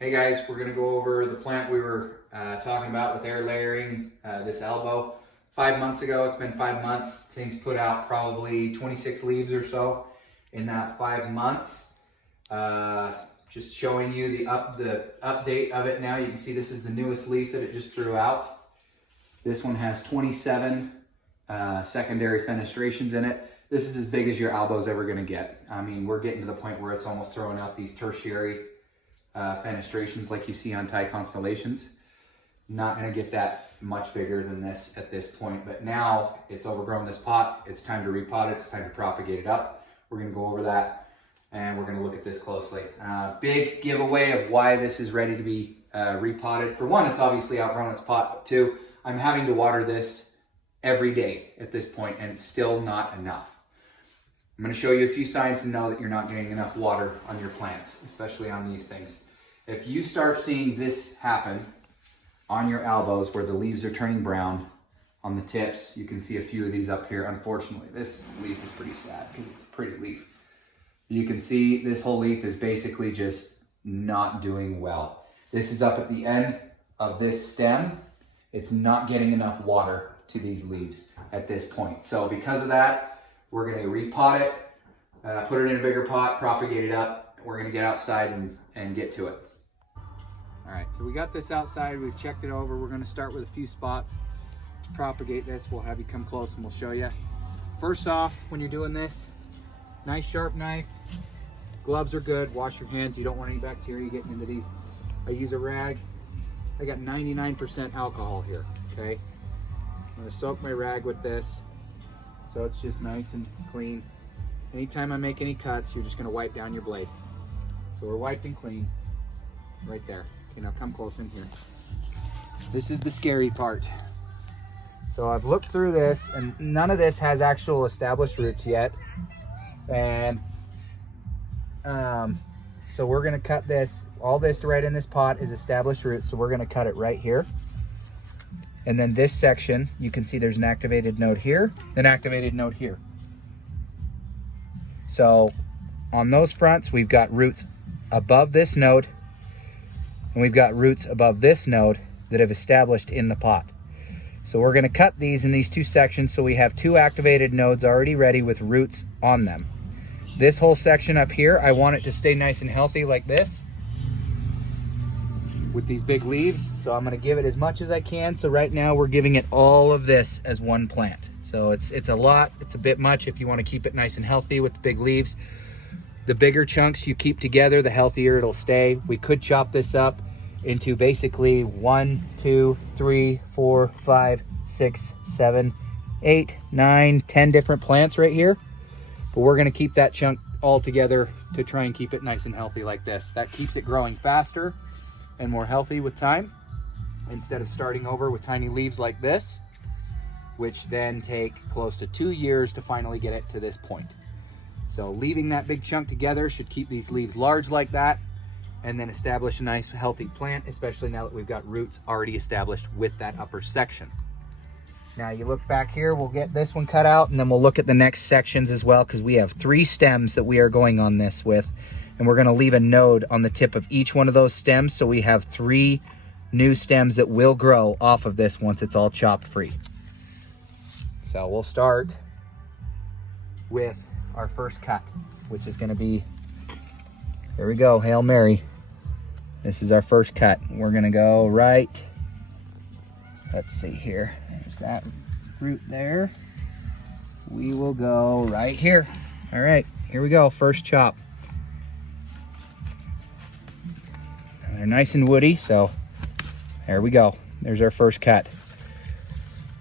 Hey guys, we're going to go over the plant we were talking about with air layering, this Albo. 5 months ago, it's been 5 months. Things put out probably 26 leaves or so in that 5 months. Just showing you the update of it now. You can see this is the newest leaf that it just threw out. This one has 27 secondary fenestrations in it. This is as big as your Albo's ever going to get. I mean, we're getting to the point where it's almost throwing out these tertiary fenestrations like you see on Thai constellations. Not going to get that much bigger than this at this point, but now it's overgrown this pot. It's time to repot it. It's time to propagate it up. We're going to go over that and we're going to look at this closely. Big giveaway of why this is ready to be repotted. For one, it's obviously outgrown its pot, but two, I'm having to water this every day at this point and it's still not enough. I'm going to show you a few signs to know that you're not getting enough water on your plants, especially on these things. If you start seeing this happen on your Albos where the leaves are turning brown on the tips, you can see a few of these up here. Unfortunately, this leaf is pretty sad because it's a pretty leaf. You can see this whole leaf is basically just not doing well. This is up at the end of this stem. It's not getting enough water to these leaves at this point. So because of that, we're going to repot it, put it in a bigger pot, propagate it up. We're going to get outside and get to it. All right, so we got this outside. We've checked it over. We're going to start with a few spots to propagate this. We'll have you come close and we'll show you. First off, when you're doing this, nice sharp knife. Gloves are good. Wash your hands. You don't want any bacteria getting into these. I use a rag. I got 99% alcohol here, okay? I'm going to soak my rag with this so it's just nice and clean. Anytime I make any cuts, you're just going to wipe down your blade. So we're wiped and clean right there. Okay, now come close in here. This is the scary part. So I've looked through this and none of this has actual established roots yet. And so we're going to cut this. All this right in this pot is established roots, so we're going to cut it right here. And then this section, you can see there's an activated node here, an activated node here. So on those fronts, we've got roots above this node, and we've got roots above this node that have established in the pot. So we're going to cut these in these two sections so we have two activated nodes already ready with roots on them. This whole section up here, I want it to stay nice and healthy like this with these big leaves. So I'm going to give it as much as I can. So right now we're giving it all of this as one plant. So it's a lot, it's a bit much if you want to keep it nice and healthy with the big leaves. The bigger chunks you keep together, the healthier it'll stay. We could chop this up into basically 1, 2, 3, 4, 5, 6, 7, 8, 9, 10 different plants right here. But we're going to keep that chunk all together to try and keep it nice and healthy like this. That keeps it growing faster and more healthy with time, instead of starting over with tiny leaves like this, which then take close to 2 years to finally get it to this point. So leaving that big chunk together should keep these leaves large like that, and then establish a nice healthy plant, especially now that we've got roots already established with that upper section. Now you look back here, we'll get this one cut out and then we'll look at the next sections as well, because we have 3 stems that we are going on this with, and we're going to leave a node on the tip of each one of those stems, so we have 3 new stems that will grow off of this once it's all chopped free. So we'll start with our first cut, which is going to be, there we go, Hail Mary. This is our first cut. We're going to go right, let's see here, there's that root there. We will go right here. All right, here we go, first chop. They're nice and woody, so there we go. There's our first cut.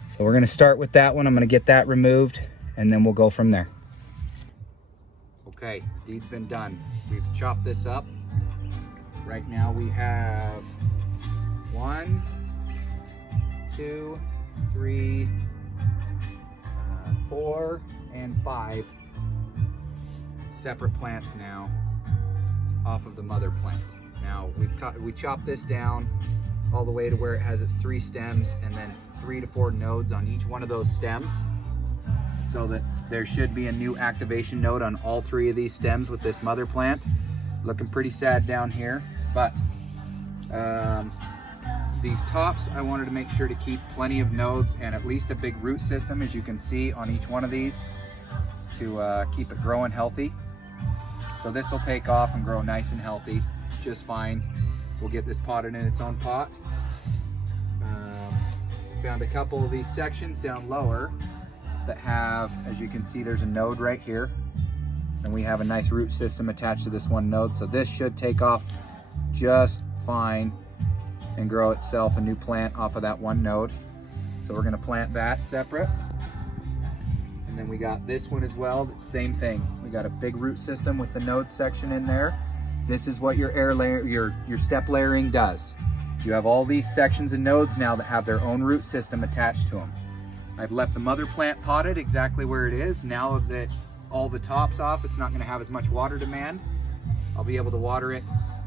So we're going to start with that one. I'm going to get that removed, and then we'll go from there. Okay, deed's been done. We've chopped this up. Right now we have 1, 2, 3, 4, and 5 separate plants now off of the mother plant. Now we chopped this down all the way to where it has its 3 stems and then 3 to 4 nodes on each one of those stems, so that there should be a new activation node on all 3 of these stems with this mother plant. Looking pretty sad down here, but These tops, I wanted to make sure to keep plenty of nodes and at least a big root system, as you can see on each one of these, to keep it growing healthy. So this will take off and grow nice and healthy just fine. We'll get this potted in its own pot. Found a couple of these sections down lower that have, as you can see, there's a node right here, and we have a nice root system attached to this one node, so this should take off just fine and grow itself a new plant off of that one node. So we're gonna plant that separate. And then we got this one as well, the same thing. We got a big root system with the node section in there. This is what your air layer, your step layering does. You have all these sections and nodes now that have their own root system attached to them. I've left the mother plant potted exactly where it is. Now that all the top's off, it's not gonna have as much water demand. I'll be able to water it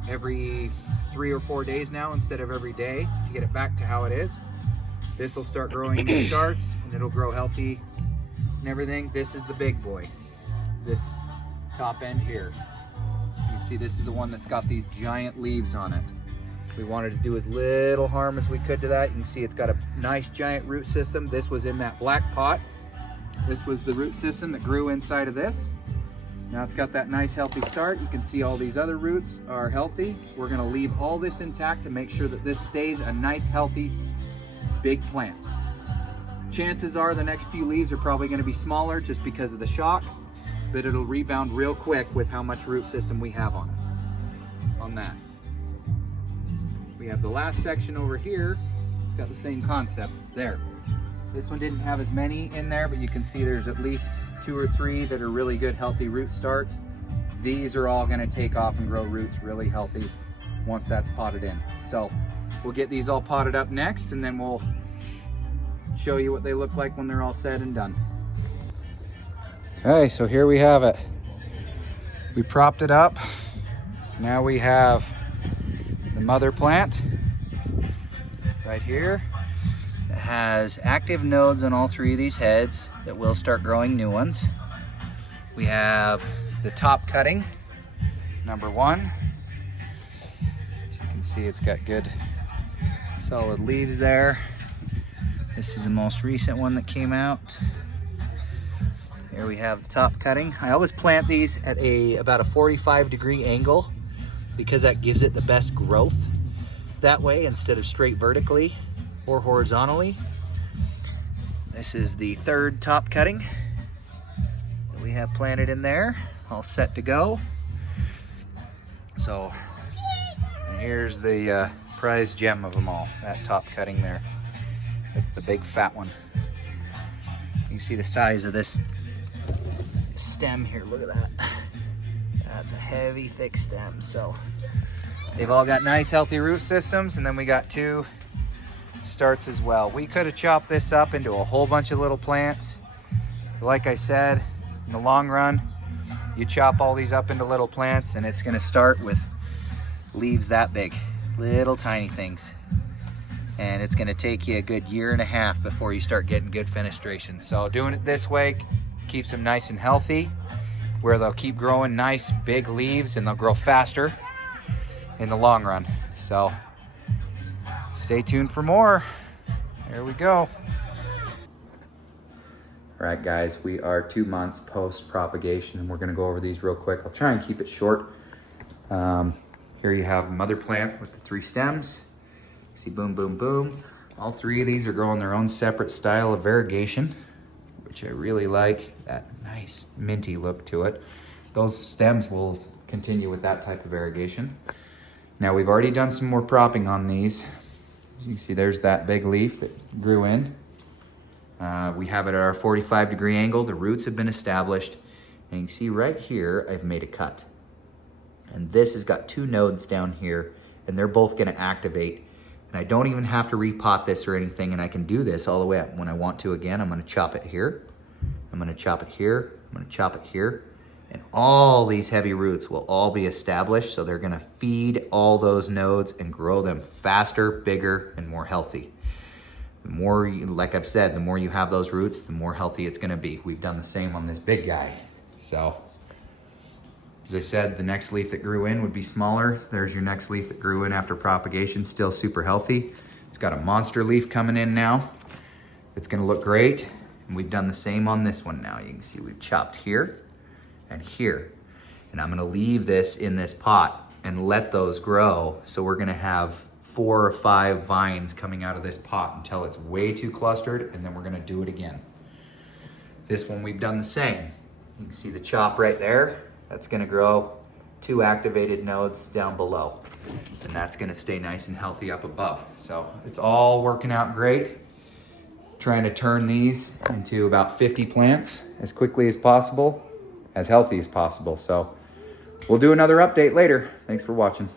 every 3 or 4 days now instead of every day to get it back to how it is. This will start growing new starts and it'll grow healthy and everything. This is the big boy, this top end here. You can see this is the one that's got these giant leaves on it. We wanted to do as little harm as we could to that. You can see it's got a nice giant root system. This was in that black pot. This was the root system that grew inside of this. Now it's got that nice healthy start. You can see all these other roots are healthy. We're gonna leave all this intact to make sure that this stays a nice, healthy, big plant. Chances are the next few leaves are probably gonna be smaller just because of the shock, but it'll rebound real quick with how much root system we have on it, on that. We have the last section over here. It's got the same concept there. This one didn't have as many in there, but you can see there's at least 2 or 3 that are really good, healthy root starts. These are all gonna take off and grow roots really healthy once that's potted in. So we'll get these all potted up next, and then we'll show you what they look like when they're all said and done. Okay, so here we have it. We propped it up. Now we have the mother plant right here. It has active nodes on all 3 of these heads that will start growing new ones. We have the top cutting, number 1. As you can see, it's got good solid leaves there. This is the most recent one that came out. Here we have the top cutting. I always plant these at about a 45-degree angle because that gives it the best growth that way instead of straight vertically or horizontally. This is the 3rd top cutting that we have planted in there, all set to go. So, and here's the prize gem of them all, that top cutting there. That's the big fat one. You can see the size of this stem here, look at that. That's a heavy, thick stem. So they've all got nice, healthy root systems, and then we got 2 starts as well. We could have chopped this up into a whole bunch of little plants. But like I said, in the long run, you chop all these up into little plants and it's gonna start with leaves that big, little tiny things. And it's gonna take you a good 1.5 years before you start getting good fenestration. So doing it this way keeps them nice and healthy, where they'll keep growing nice big leaves and they'll grow faster in the long run. So stay tuned for more. There we go. All right, guys, we are 2 months post propagation and we're gonna go over these real quick. I'll try and keep it short. Here you have mother plant with the 3 stems. See, boom, boom, boom. All 3 of these are growing their own separate style of variegation, which I really like, that nice minty look to it. Those stems will continue with that type of variegation. Now we've already done some more propping on these. As you can see, there's that big leaf that grew in. We have it at our 45-degree angle. The roots have been established. And you can see right here, I've made a cut. And this has got 2 nodes down here, and they're both gonna activate. And I don't even have to repot this or anything, and I can do this all the way up. When I want to again, I'm gonna chop it here. I'm gonna chop it here. I'm gonna chop it here. And all these heavy roots will all be established, so they're gonna feed all those nodes and grow them faster, bigger, and more healthy. The more, like I've said, the more you have those roots, the more healthy it's gonna be. We've done the same on this big guy. So As I said, the next leaf that grew in would be smaller. There's your next leaf that grew in after propagation, still super healthy. It's got a monster leaf coming in now. It's gonna look great. And we've done the same on this one now. You can see we've chopped here and here. And I'm gonna leave this in this pot and let those grow. So we're gonna have 4 or 5 vines coming out of this pot until it's way too clustered, and then we're gonna do it again. This one we've done the same. You can see the chop right there. That's gonna grow 2 activated nodes down below. And that's gonna stay nice and healthy up above. So it's all working out great. Trying to turn these into about 50 plants as quickly as possible, as healthy as possible. So we'll do another update later. Thanks for watching.